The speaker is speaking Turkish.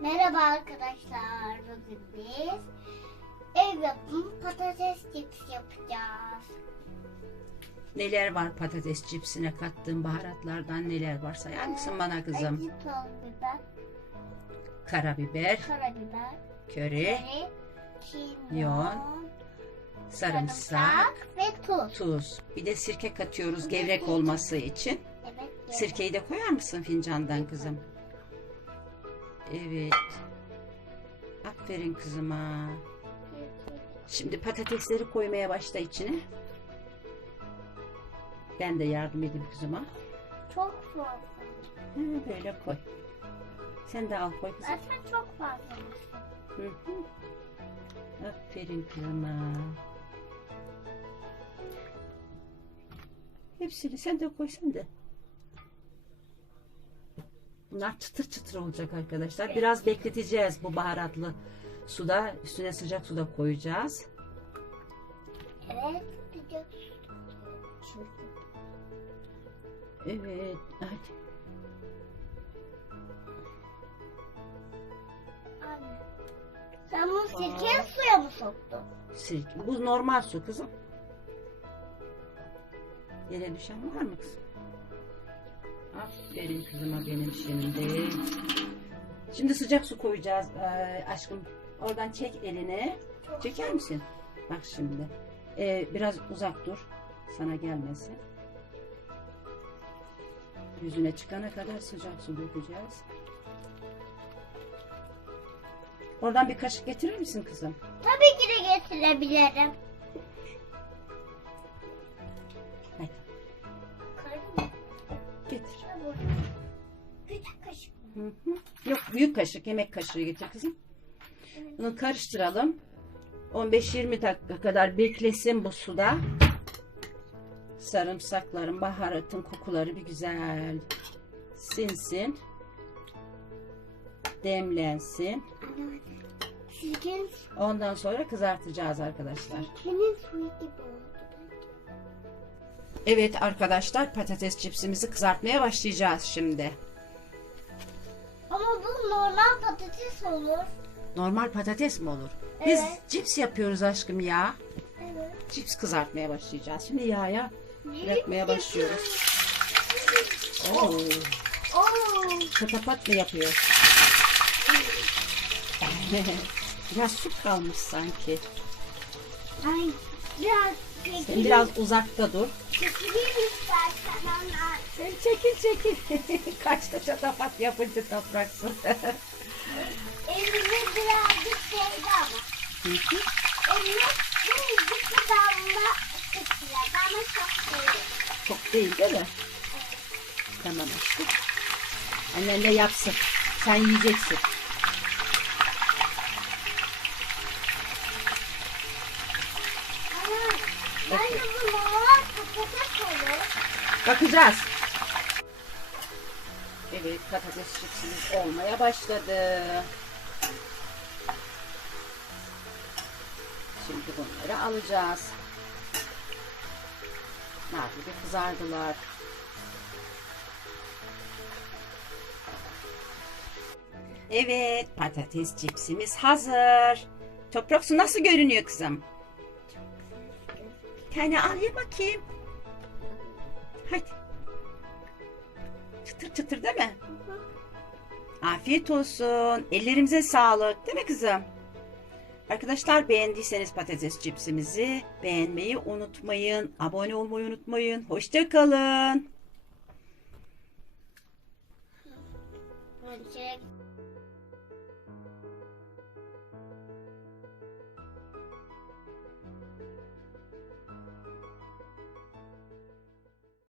Merhaba arkadaşlar. Bugün biz ev yapımı patates cips yapacağız. Neler var patates cipsine kattığın baharatlardan neler var sayar mısın bana kızım? Acı toz biber, Karabiber, karabiber, köri, köri, kimyon, sarımsak, ve tuz. tuz. Bir de sirke katıyoruz gevrek olması için. Evet. evet. Sirkeyi de koyar mısın fincandan kızım? Evet. Aferin kızıma. Şimdi patatesleri koymaya başla içine. Ben de yardım edeyim kızıma. Çok fazla. Hı, böyle koy. Sen de al koy kızım. Zaten çok fazla. Hı hı. Aferin kızıma. Hepsini sen de koy sen de. Bunlar çıtır çıtır olacak arkadaşlar. Biraz bekleteceğiz bu baharatlı suda. Üstüne sıcak suda koyacağız. Evet. Evet. Hadi. Sen bunu sirkeli suya mı soktun? Sirke. Bu normal su kızım. Yere düşen var mı kızım? Aferin kızıma benim şimdi. Şimdi sıcak su koyacağız ee, aşkım. Oradan çek elini. Çeker misin? Bak şimdi. Ee, biraz uzak dur. Sana gelmesin. Yüzüne çıkana kadar sıcak su dökeceğiz. Oradan bir kaşık getirir misin kızım? Tabii ki de getirebilirim. Hı hı. Yok büyük kaşık yemek kaşığı getir kızım. Bunu karıştıralım. 15-20 dakika kadar beklesin bu suda. Sarımsakların, baharatın kokuları bir güzel sinsin. Demlensin. Ondan sonra kızartacağız arkadaşlar. sirkenin suyu gibi oldu. Evet arkadaşlar patates cipsimizi kızartmaya başlayacağız şimdi. Ama bu normal patates olur. Normal patates mi olur? Biz Evet. cips yapıyoruz aşkım ya. Evet. Cips kızartmaya başlayacağız. Şimdi yağa bırakmaya başlıyoruz. Oo, Oo. mı yapıyor? biraz su kalmış sanki. Ay biraz Sen biraz uzakta dur. Anne. Sen çekil çekil. Kaçta çatapat yapınca topraksın. Elimi birazcık şeydi ama. Hı. Elimi birazcık da damla sıktılar. Ama çok değil. Çok değil değil mi? Tamam aşkım. Annen de yapsın. Sen yiyeceksin. Ana. Bence bu normal patates olur. Bakacağız. Evet patates çipsimiz olmaya başladı. Şimdi bunları alacağız. Nar gibi kızardılar. Evet patates cipsimiz hazır. Toprak su nasıl görünüyor kızım? Bir tane al ye bakayım. Hadi. Çıtır çıtır değil mi? Afiyet olsun. Ellerimize sağlık. Değil mi kızım? Arkadaşlar beğendiyseniz patates cipsimizi beğenmeyi unutmayın. Abone olmayı unutmayın. Hoşça kalın. Hadi çek.